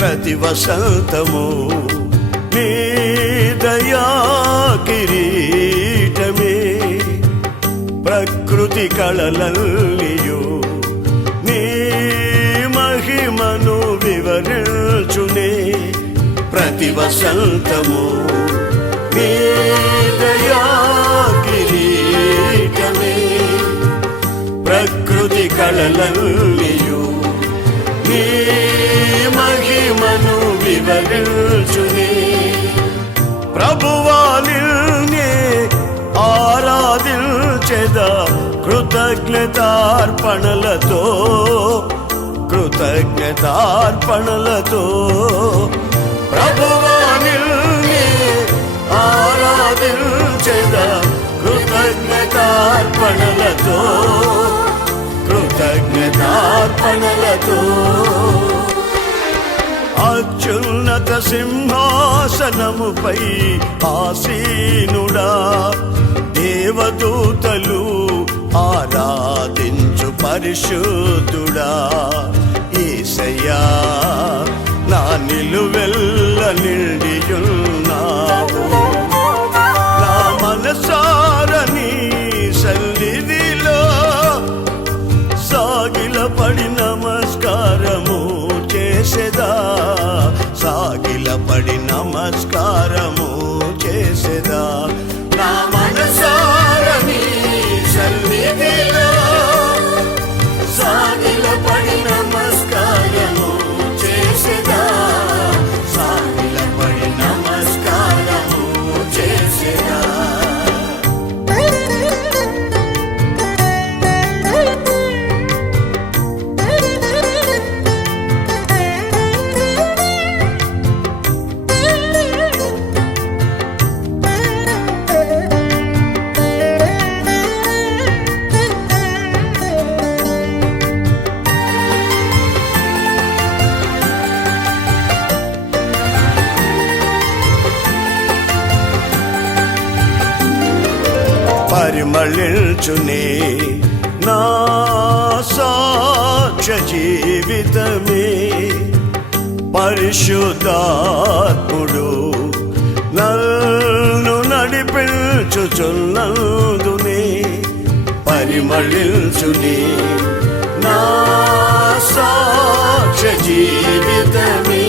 ప్రతి వసంతము నీ దయా కిరీటమే ప్రకృతి కళలల్లియు నీ మహిమను వివరించునే ప్రతి వసంతము నీ దయా కిరీటమే ప్రకృతి కళలల్లియు నీ మహిమను వివరించునే ప్రభువా నిన్నే ఆరాధించెదా కృతజ్ఞతార్పణలతో ప్రభువా నిన్నే ఆరాధించెదా కృతజ్ఞతార్పణలతో అత్యున్నత సింహాసనముపై ఆసీనుడా దేవదూతలు ఆరాధించు పరిశుద్ధుడా యేసయ్యా నా నిలువెల్ల నిండియున్నావు నా మనసార నీ సన్నిధిలో సాగిలపడి నమస్కారము చేసేదా సాగిలపడి నమస్కారము చేసేదా నా మనసార నీ సన్నిధిలో సాగిలపడి నమస్కారము చేసేదా సాగిలపడి నమస్కారము చేసేదా పరిమళించునే నా సాక్ష్య జీవితమే పరిశుద్ధాత్ముడు నన్ను నడిపించుచున్నందునే పరిమళించునే నా సాక్ష్య జీవితమే